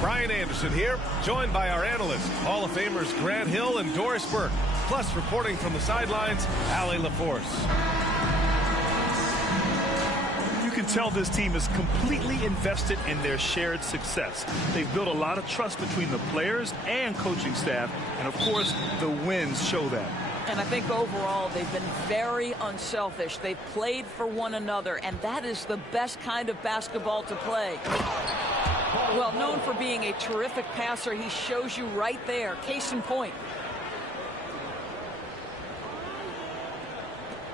Brian Anderson here, joined by our analysts, Hall of Famers Grant Hill and Doris Burke. Plus, reporting from the sidelines, Allie LaForce. You can tell this team is completely invested in their shared success. They've built a lot of trust between the players and coaching staff, and of course, the wins show that. And I think overall, they've been very unselfish. They've played for one another, and that is the best kind of basketball to play. Well, known for being a terrific passer, he shows you right there. Case in point.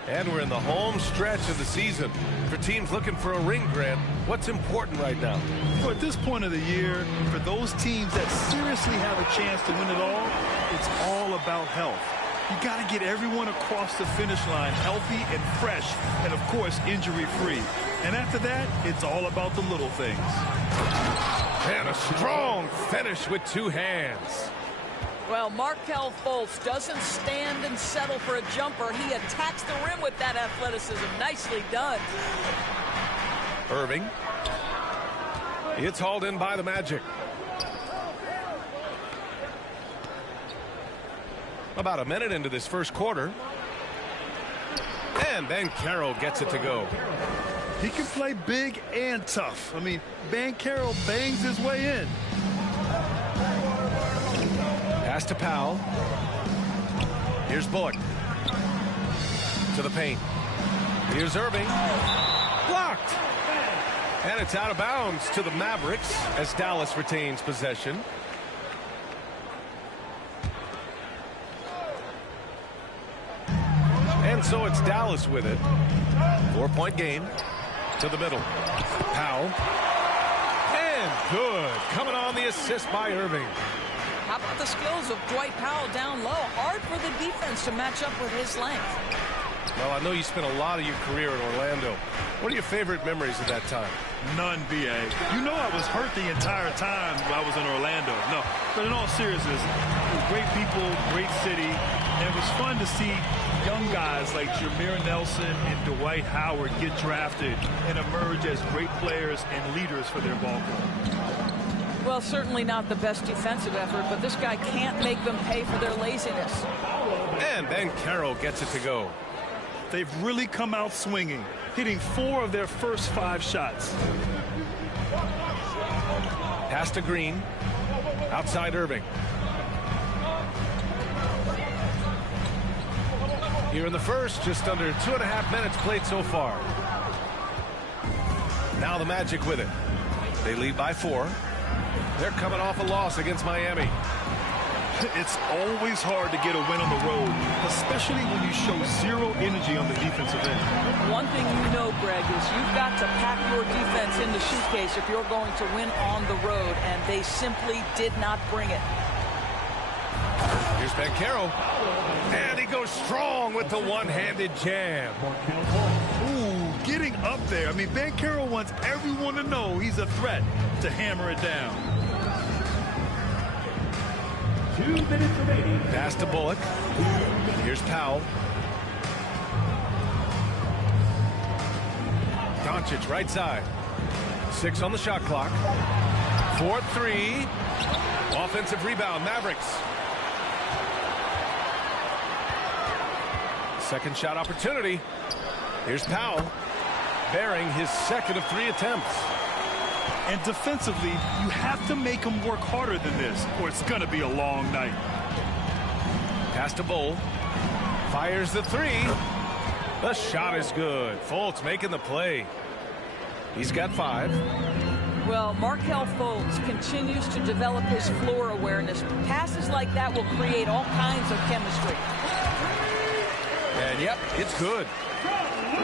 And we're in the home stretch of the season. For teams looking for a ring, Grant, what's important right now? Well, at this point of the year, for those teams that seriously have a chance to win it all, it's all about health. You got to get everyone across the finish line healthy and fresh, and of course, injury-free. And after that, it's all about the little things. And a strong finish with two hands. Well, Markelle Fultz doesn't stand and settle for a jumper. He attacks the rim with that athleticism. Nicely done. Irving. It's hauled in by the Magic. About a minute into this first quarter. And Banchero gets it to go. He can play big and tough. I mean, Banchero bangs his way in. Pass to Powell. Here's Bullock. To the paint. Here's Irving. Blocked. And it's out of bounds to the Mavericks as Dallas retains possession. And so it's Dallas with it. 4-point game. To the middle. Powell. And good. Coming on the assist by Irving. How about the skills of Dwight Powell down low? Hard for the defense to match up with his length. Well, I know you spent a lot of your career in Orlando. What are your favorite memories of that time? None, B.A. You know I was hurt the entire time I was in Orlando. No, but in all seriousness, it was great people, great city, and it was fun to see young guys like Jameer Nelson and Dwight Howard get drafted and emerge as great players and leaders for their ball club. Well, certainly not the best defensive effort, but this guy can't make them pay for their laziness. And Banchero gets it to go. They've really come out swinging, hitting 4 of their first 5 shots. Pass to Green. Outside Irving. Here in the first, just under 2.5 minutes played so far. Now the Magic with it. They lead by 4. They're coming off a loss against Miami. It's always hard to get a win on the road, especially when you show zero energy on the defensive end. One thing you know, Greg, is you've got to pack your defense in the suitcase if you're going to win on the road, and they simply did not bring it. Here's Banchero. And he goes strong with the one-handed jam. Ooh, getting up there. I mean, Banchero wants everyone to know he's a threat to hammer it down. 2 minutes remaining. Pass to Bullock. Here's Powell. Doncic right side. 6 on the shot clock. 4-3. Offensive rebound, Mavericks. Second shot opportunity. Here's Powell. Bearing his second of 3 attempts. And defensively, you have to make them work harder than this, or it's going to be a long night. Pass to Bull. Fires the 3. The shot is good. Fultz making the play. He's got 5. Well, Markelle Fultz continues to develop his floor awareness. Passes like that will create all kinds of chemistry. And yep, it's good.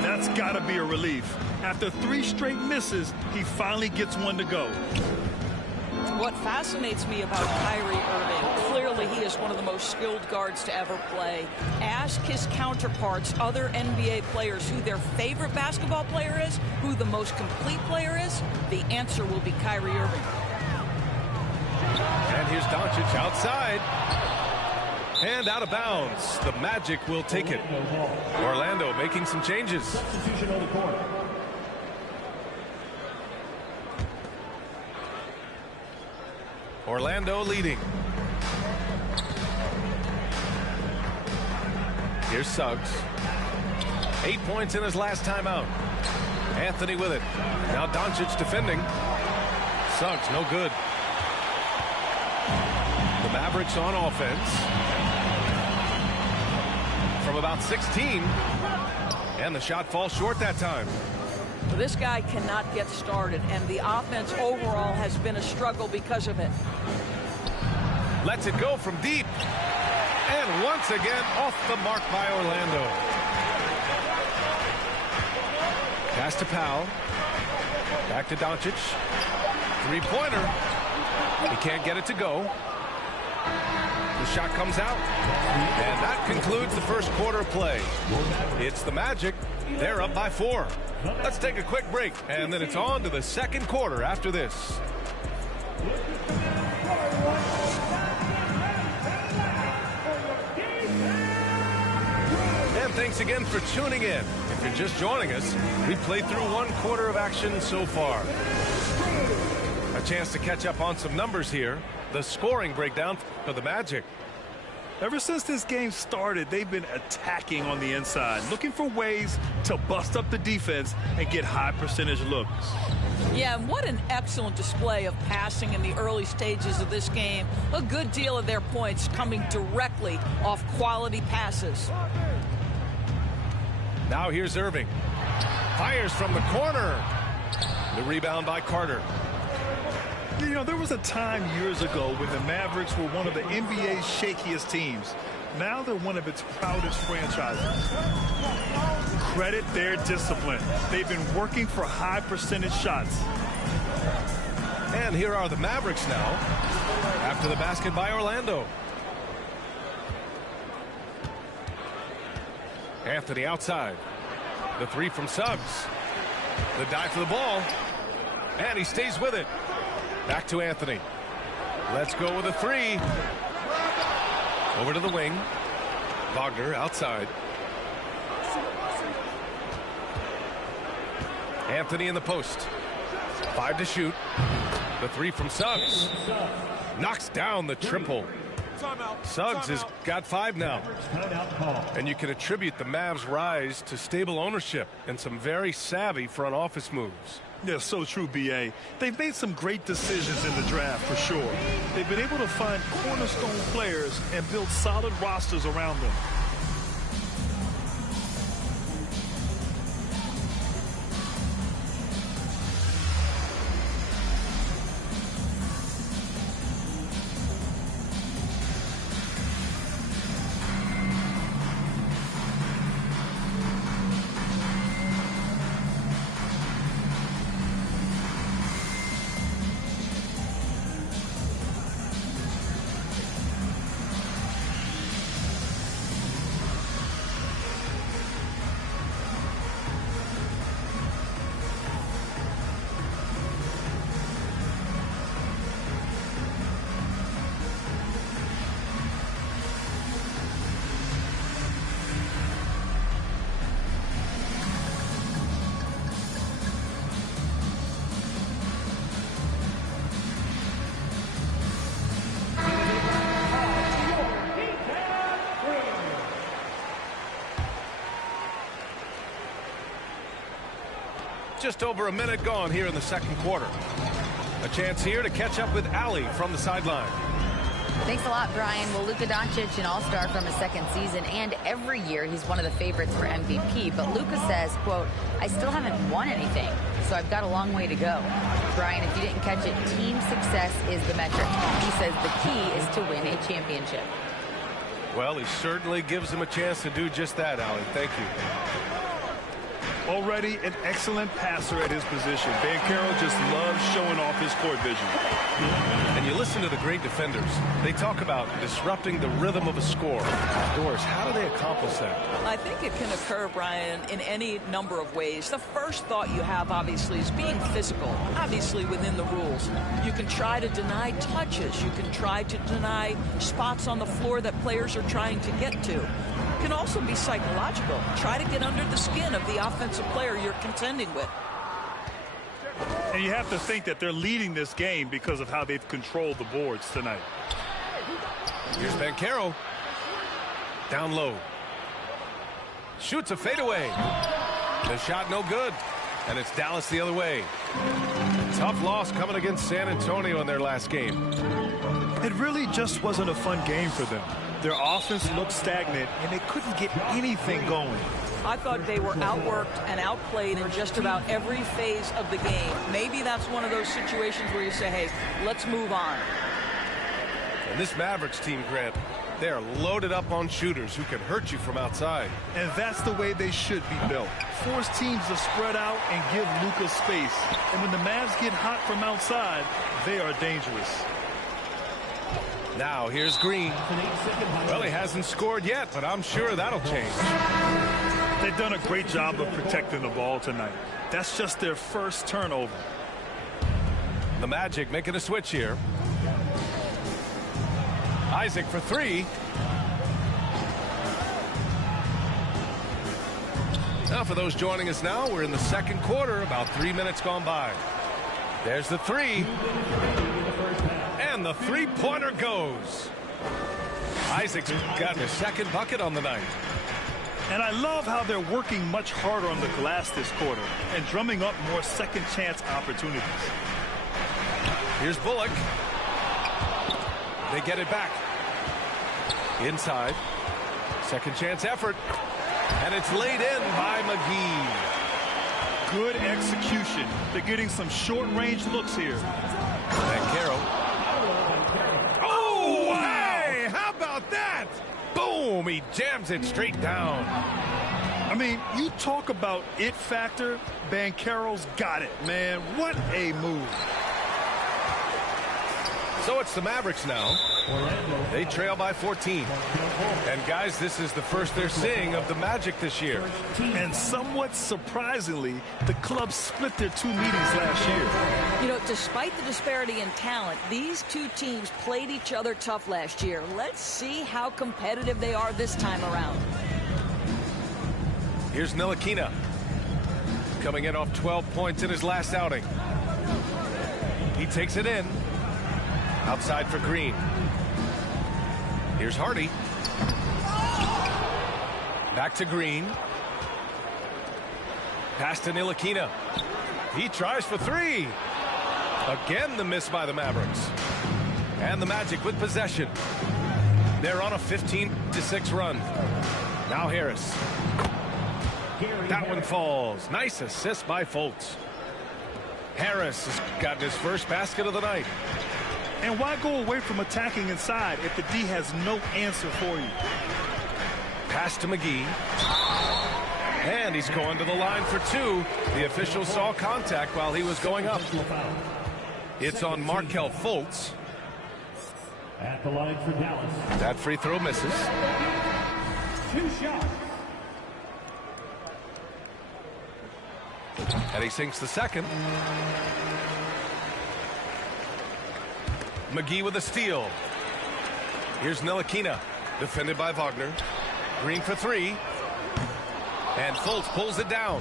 That's got to be a relief. After 3 straight misses, he finally gets one to go. What fascinates me about Kyrie Irving, clearly he is one of the most skilled guards to ever play. Ask his counterparts, other NBA players, who their favorite basketball player is, who the most complete player is. The answer will be Kyrie Irving. And here's Doncic outside. And out of bounds. The Magic will take it. Orlando making some changes. Substitution on the court. Orlando leading. Here's Suggs. 8 points in his last time out. Anthony with it. Now Doncic defending. Suggs no good. The Mavericks on offense. From about 16. And the shot falls short that time. This guy cannot get started, and the offense overall has been a struggle because of it. Lets it go from deep. And once again off the mark by Orlando. Pass to Powell. Back to Doncic. Three-pointer. He can't get it to go. The shot comes out. And that concludes the first quarter of play. It's the Magic. They're up by 4. Let's take a quick break, and then it's on to the second quarter after this. And thanks again for tuning in. If you're just joining us, we've played through one quarter of action so far. A chance to catch up on some numbers here. The scoring breakdown for the Magic. Ever since this game started, they've been attacking on the inside, looking for ways to bust up the defense and get high percentage looks. Yeah, and what an excellent display of passing in the early stages of this game. A good deal of their points coming directly off quality passes. Now here's Irving. Fires from the corner. The rebound by Carter. You know, there was a time years ago when the Mavericks were one of the NBA's shakiest teams. Now they're one of its proudest franchises. Credit their discipline. They've been working for high percentage shots. And here are the Mavericks now after the basket by Orlando. Anthony outside. The three from Suggs. The dive for the ball. And he stays with it. Back to Anthony. Let's go with a three. Over to the wing. Wagner outside. Anthony in the post. 5 to shoot. The three from Suggs. Knocks down the triple. Suggs has got 5 now. And you can attribute the Mavs' rise to stable ownership and some very savvy front office moves. Yeah, so true, B.A. They've made some great decisions in the draft, for sure. They've been able to find cornerstone players and build solid rosters around them. Just over a minute gone here in the second quarter. A chance here to catch up with Allie from the sideline. Thanks a lot, Brian. Well, Luka Doncic, an all-star from his second season, and every year he's one of the favorites for MVP. But Luka says, quote, I still haven't won anything, so I've got a long way to go. Brian, if you didn't catch it, team success is the metric. He says the key is to win a championship. Well, he certainly gives him a chance to do just that, Allie. Thank you. Already an excellent passer at his position. Banchero just loves showing off his court vision. And you listen to the great defenders. They talk about disrupting the rhythm of a score. Doris, how do they accomplish that? I think it can occur, Brian, in any number of ways. The first thought you have, obviously, is being physical, obviously within the rules. You can try to deny touches. You can try to deny spots on the floor that players are trying to get to. It can also be psychological. Try to get under the skin of the offensive player you're contending with. And And you have to think that they're leading this game because of how they've controlled the boards tonight. Here's Banchero. Down low. Shoots a fadeaway. The shot no good. And it's Dallas the other way. Tough loss coming against San Antonio in their last game. It really just wasn't a fun game for them. Their offense looked stagnant, and they couldn't get anything going. I thought they were outworked and outplayed in just about every phase of the game. Maybe that's one of those situations where you say, hey, let's move on. And this Mavericks team, Grant, they're loaded up on shooters who can hurt you from outside. And that's the way they should be built. Force teams to spread out and give Luka space. And when the Mavs get hot from outside, they are dangerous. Now here's Green. Well, he hasn't scored yet, but I'm sure that'll change. They've done a great job of protecting the ball tonight. That's just their first turnover. The Magic making a switch here. Isaac for three. Now for those joining us now, we're in the second quarter, about 3 minutes gone by. There's the three. And the three-pointer goes. Isaac's got his second bucket on the night. And I love how they're working much harder on the glass this quarter and drumming up more second chance opportunities. Here's Bullock. They get it back. Inside. Second chance effort. And it's laid in by McGee. Good execution. They're getting some short-range looks here. Banchero. Oh, hey! How about that? Boom! He jams it straight down. I mean, you talk about it factor. Banchero's got it, man. What a move. So it's the Mavericks now. They trail by 14. And guys, this is the first they're seeing of the Magic this year. And somewhat surprisingly, the club split their two meetings last year. You know, despite the disparity in talent, these two teams played each other tough last year. Let's see how competitive they are this time around. Here's Ntilikina. Coming in off 12 points in his last outing. He takes it in. Outside for Green. Here's Hardy. Back to Green. Pass to Ntilikina. He tries for three. Again, the miss by the Mavericks. And the Magic with possession. They're on a 15-6 run. Now Harris. That one falls. Nice assist by Fultz. Harris has gotten his first basket of the night. And why go away from attacking inside if the D has no answer for you? Pass to McGee. And he's going to the line for two. The official saw contact while he was going up. It's on Markelle Fultz. At the line for Dallas. That free throw misses. 2 shots. And he sinks the second. McGee with a steal. Here's Ntilikina, defended by Wagner. Green for three. And Fultz pulls it down.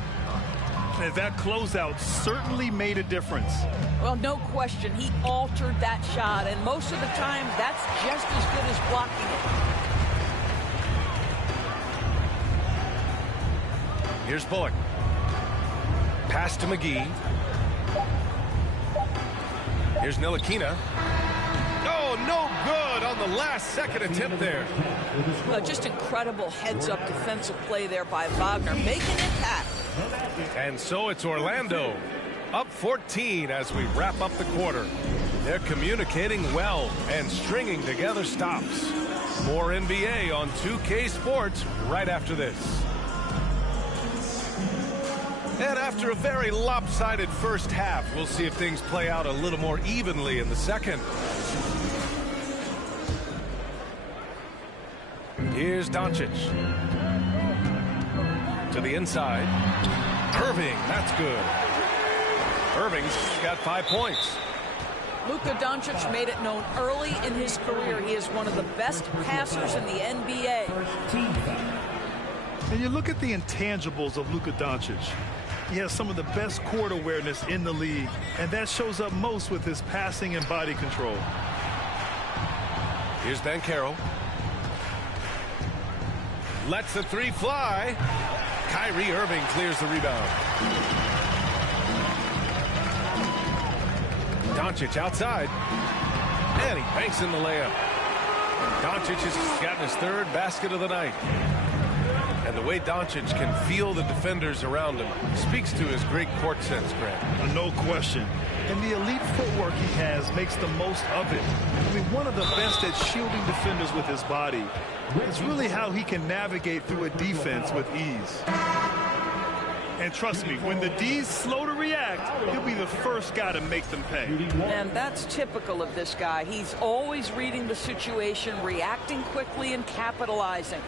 And that closeout certainly made a difference. Well, no question. He altered that shot, and most of the time, that's just as good as blocking it. Here's Bullock. Pass to McGee. Here's Ntilikina. Oh, no good on the last second attempt there. Just incredible heads-up defensive play there by Wagner, making impact. And so it's Orlando, up 14 as we wrap up the quarter. They're communicating well and stringing together stops. More NBA on 2K Sports right after this. And after a very lopsided first half, we'll see if things play out a little more evenly in the second. Here's Doncic. To the inside. Irving, that's good. Irving's got 5 points. Luka Doncic made it known early in his career he is one of the best passers in the NBA. And you look at the intangibles of Luka Doncic. He has some of the best court awareness in the league, and that shows up most with his passing and body control. Here's Banchero. Lets the three fly. Kyrie Irving clears the rebound. Doncic outside. And he banks in the layup. Doncic has gotten his third basket of the night. And the way Doncic can feel the defenders around him speaks to his great court sense, Grant. No question. And the elite footwork he has makes the most of it. I mean, one of the best at shielding defenders with his body. It's really how he can navigate through a defense with ease. And trust me, when the D's slow to react, he'll be the first guy to make them pay. And that's typical of this guy. He's always reading the situation, reacting quickly, and capitalizing.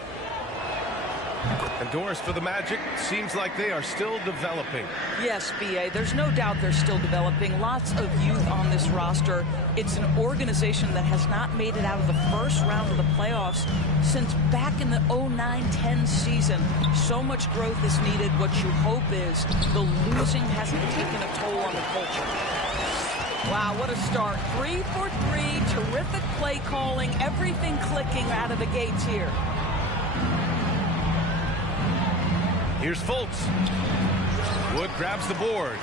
And Doris, for the Magic, seems like they are still developing. Yes, B.A., there's no doubt they're still developing. Lots of youth on this roster. It's an organization that has not made it out of the first round of the playoffs since back in the 09-10 season. So much growth is needed. What you hope is the losing hasn't taken a toll on the culture. Wow, what a start. 3 for 3, terrific play calling, everything clicking out of the gates here. Here's Fultz. Wood grabs the board.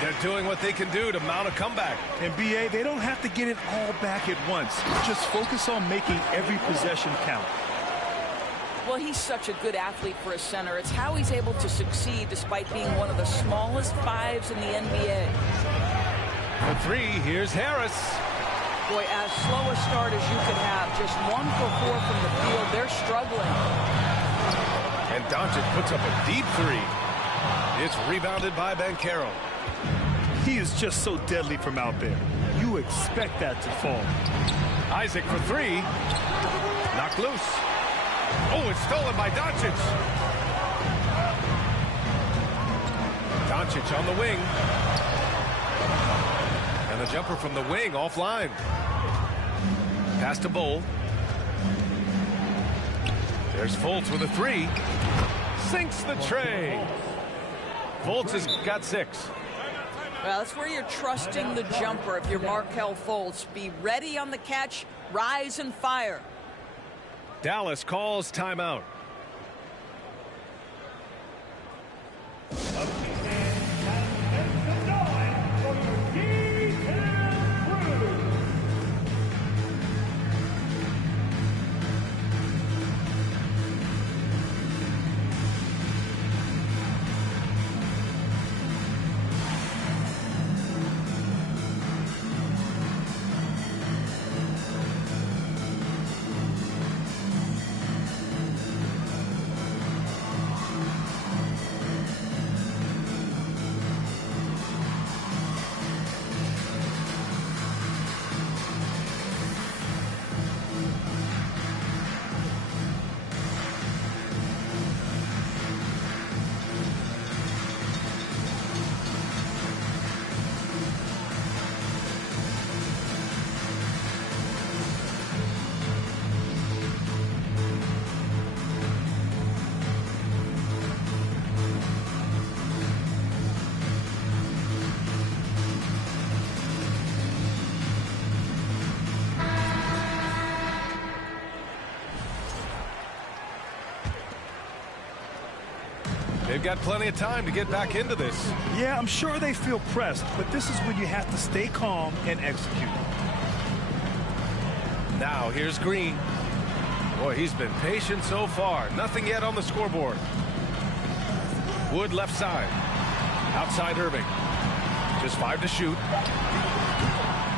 They're doing what they can do to mount a comeback. And B.A., they don't have to get it all back at once. Just focus on making every possession count. Well, he's such a good athlete for a center. It's how he's able to succeed despite being one of the smallest fives in the NBA. For three, here's Harris. Boy, as slow a start as you could have. Just 1 for 4 from the field. They're struggling. And Doncic puts up a deep three. It's rebounded by Banchero. He is just so deadly from out there. You expect that to fall. Isaac for three. Knocked loose. Oh, it's stolen by Doncic. Doncic on the wing. And the jumper from the wing offline. Pass to Bull. There's Fultz with a three. Sinks the tray. Fultz has got 6. Well, that's where you're trusting the jumper if you're Markelle Fultz. Be ready on the catch, rise and fire. Dallas calls timeout. They've got plenty of time to get back into this. Yeah, I'm sure they feel pressed, but this is when you have to stay calm and execute. Now here's Green. Boy, he's been patient so far. Nothing yet on the scoreboard. Wood left side. Outside Irving. Just 5 to shoot.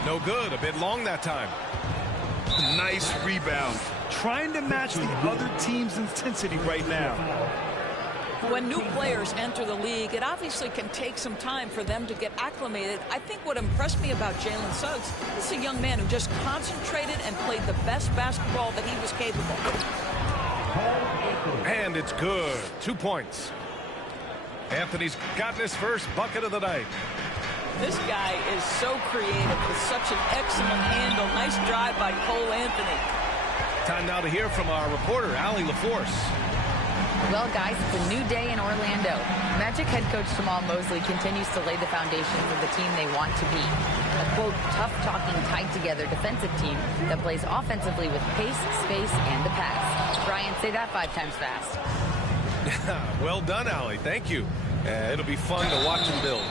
No good. A bit long that time. Nice rebound. Trying to match the other team's intensity right now. When new players enter the league, it obviously can take some time for them to get acclimated. I think what impressed me about Jalen Suggs is a young man who just concentrated and played the best basketball that he was capable of. And it's good. 2 points. Anthony's gotten his first bucket of the night. This guy is so creative with such an excellent handle. Nice drive by Cole Anthony. Time now to hear from our reporter, Allie LaForce. Well, guys, it's a new day in Orlando. Magic head coach Jamal Mosley continues to lay the foundation for the team they want to be. A, quote, tough-talking, tied-together defensive team that plays offensively with pace, space, and the pass. Brian, say that 5 times fast. Well done, Allie. Thank you. It'll be fun to watch him build.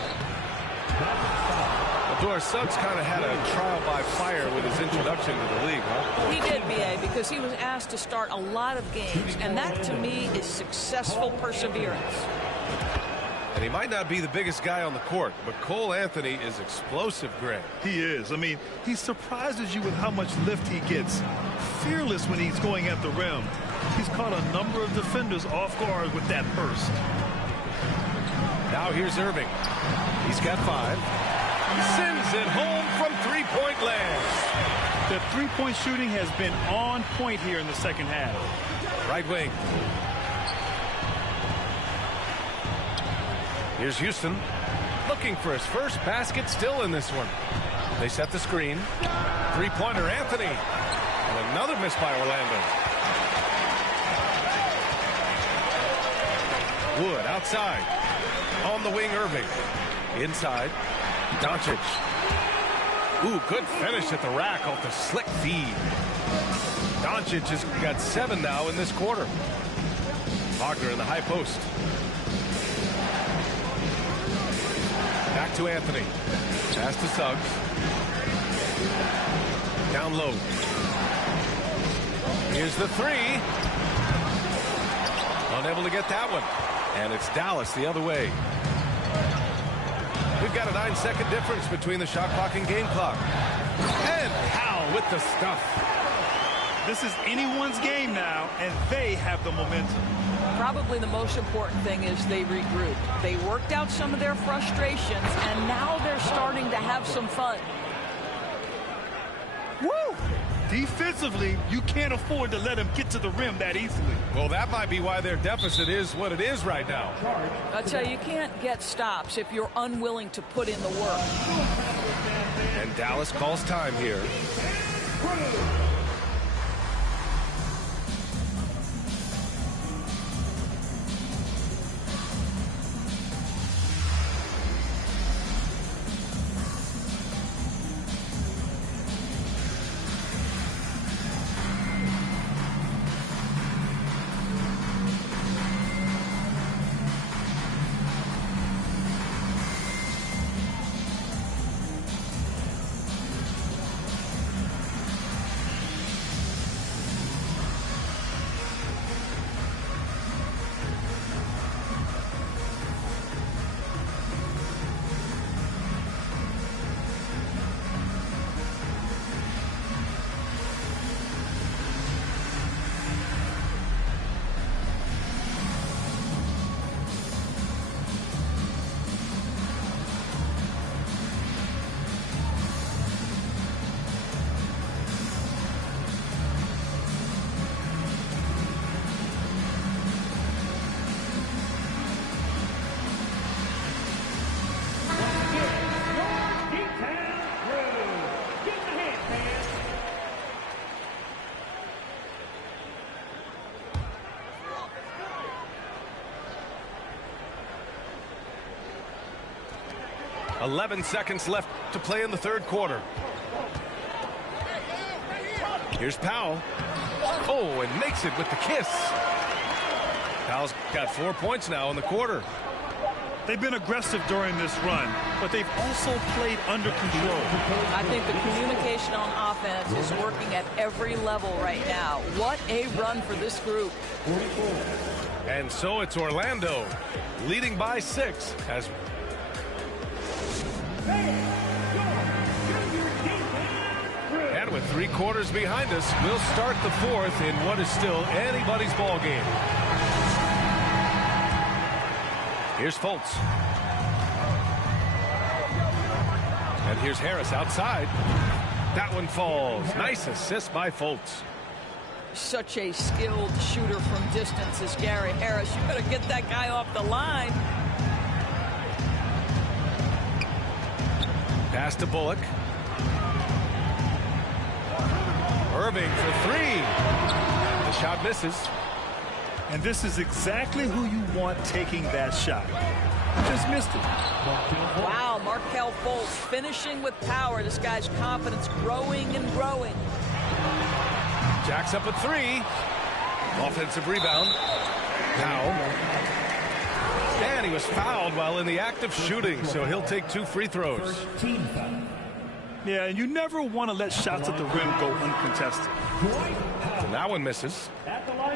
Doris Suggs kind of had a trial by fire with his introduction to the league, huh? He did, B.A., because he was asked to start a lot of games, and that, to me, is successful perseverance. And he might not be the biggest guy on the court, but Cole Anthony is explosive, Greg. He is. I mean, he surprises you with how much lift he gets. Fearless when he's going at the rim. He's caught a number of defenders off guard with that burst. Now here's Irving. He's got 5. Sends it home from three-point land. The three-point shooting has been on point here in the second half. Right wing. Here's Houston looking for his first basket, still in this one. They set the screen. Three-pointer Anthony. And another miss by Orlando. Wood outside. On the wing, Irving. Inside. Doncic. Ooh, good finish at the rack off the slick feed. Doncic has got 7 now in this quarter. Wagner in the high post. Back to Anthony. Pass to Suggs. Down low. Here's the 3. Unable to get that one. And it's Dallas the other way. We've got a 9-second difference between the shot clock and game clock. And Powell with the stuff. This is anyone's game now, and they have the momentum. Probably the most important thing is they regrouped. They worked out some of their frustrations, and now they're starting to have some fun. Woo! Defensively, you can't afford to let him get to the rim that easily. Well, that might be why their deficit is what it is right now. I tell you, you can't get stops if you're unwilling to put in the work. And Dallas calls time here. .11 seconds left to play in the third quarter. Here's Powell. Oh, and makes it with the kiss. Powell's got 4 points now in the quarter. They've been aggressive during this run, but they've also played under control. I think the communication on offense is working at every level right now. What a run for this group. And so it's Orlando leading by 6 as and with 3 quarters behind us, we'll start the fourth in what is still anybody's ball game. Here's Fultz. And here's Harris outside. That one falls. Nice assist by Fultz. Such a skilled shooter from distance is Gary Harris. You better get that guy off the line. Pass to Bullock. Irving for 3. The shot misses. And this is exactly who you want taking that shot. Just missed it. Wow, Markelle Fultz finishing with power. This guy's confidence growing and growing. Jacks up a 3. Offensive rebound. Now. And he was fouled while in the act of shooting, so he'll take 2 free throws. Yeah, and you never want to let shots at the rim go uncontested. And that one misses.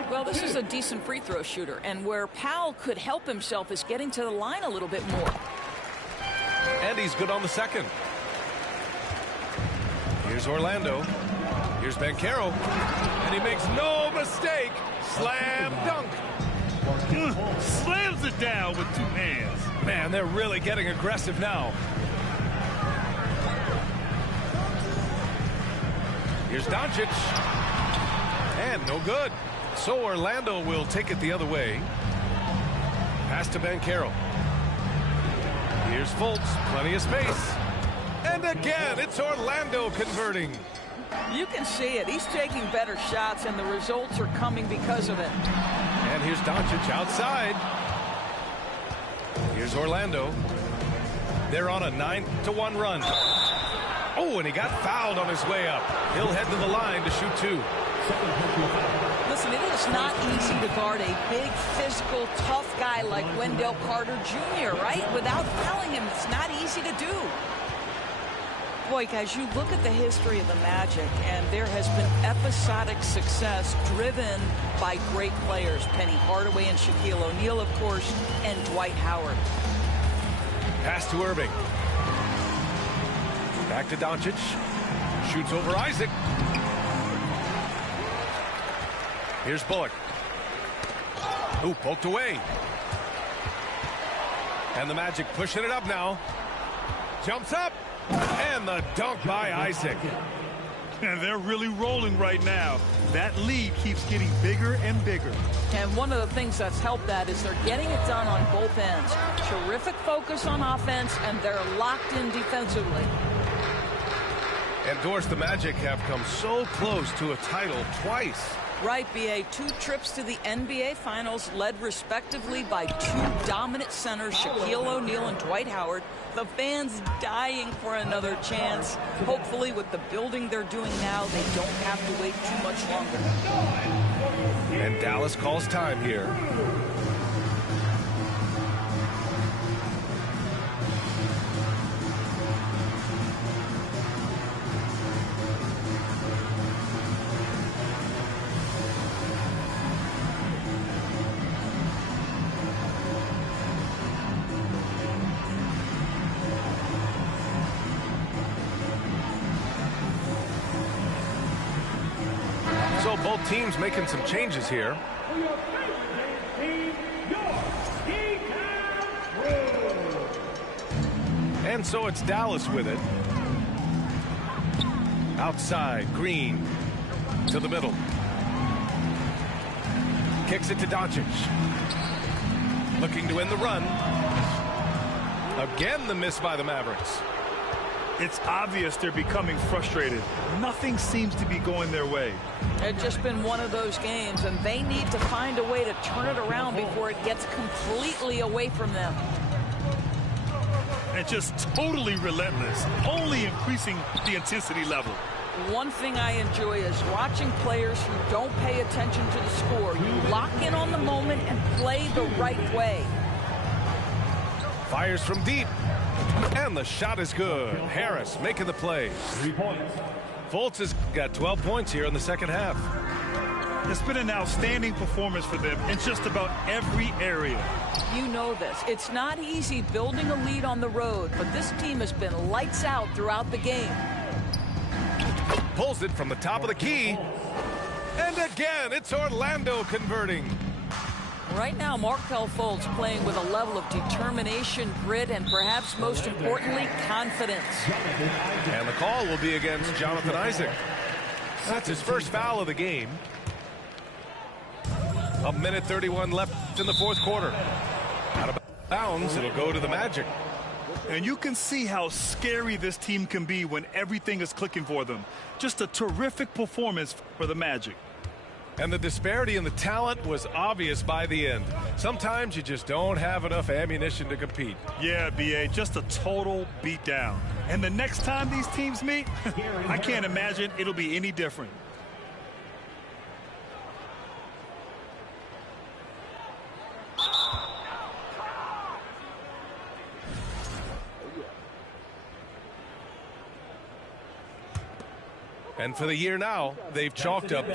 Well, this is a decent free throw shooter, and where Powell could help himself is getting to the line a little bit more. And he's good on the second. Here's Orlando. Here's Banchero. And he makes no mistake. Slam dunk. Slams it down with 2 hands. Man, they're really getting aggressive now. Here's Doncic. And no good. So Orlando will take it the other way. Pass to Banchero. Here's Fultz. Plenty of space. And again, it's Orlando converting. You can see it. He's taking better shots, and the results are coming because of it. And here's Doncic outside. Here's Orlando. They're on a 9-1 run. Oh, and he got fouled on his way up. He'll head to the line to shoot 2. Listen, it is not easy to guard a big, physical, tough guy like Wendell Carter Jr., right? Without fouling him, it's not easy to do. Boy, guys, you look at the history of the Magic, and there has been episodic success driven by great players. Penny Hardaway and Shaquille O'Neal, of course, and Dwight Howard. Pass to Irving. Back to Doncic. Shoots over Isaac. Here's Bullock. Ooh, poked away. And the Magic pushing it up now. Jumps up. And the dunk by Isaac. And they're really rolling right now. That lead keeps getting bigger and bigger. And one of the things that's helped that is they're getting it done on both ends. Terrific focus on offense, and they're locked in defensively. And Doris, the Magic have come so close to a title twice. Right, B.A. 2 trips to the NBA Finals, led respectively by 2 dominant centers, Shaquille O'Neal and Dwight Howard. The fans dying for another chance. Hopefully, with the building they're doing now, they don't have to wait too much longer. And Dallas calls time here. So both teams making some changes here. And so it's Dallas with it. Outside, Green to the middle. Kicks it to Doncic. Looking to end the run. Again, the miss by the Mavericks. It's obvious they're becoming frustrated. Nothing seems to be going their way. It's just been one of those games, and they need to find a way to turn it around before it gets completely away from them. And just totally relentless, only increasing the intensity level. One thing I enjoy is watching players who don't pay attention to the score. You lock in on the moment and play the right way. Fires from deep. And the shot is good. Harris making the play. 3 points. Fultz has got 12 points here in the second half. It's been an outstanding performance for them in just about every area. You know this. It's not easy building a lead on the road, but this team has been lights out throughout the game. Pulls it from the top of the key. And again, it's Orlando converting. Right now, Markelle Fultz playing with a level of determination, grit, and perhaps most importantly, confidence. And the call will be against Jonathan Isaac. That's his first foul of the game. 1:31 left in the fourth quarter. Out of bounds, it'll go to the Magic. And you can see how scary this team can be when everything is clicking for them. Just a terrific performance for the Magic. And the disparity in the talent was obvious by the end. Sometimes you just don't have enough ammunition to compete. Yeah, B.A., just a total beatdown. And the next time these teams meet, I can't imagine it'll be any different. And for the year now, they've chalked up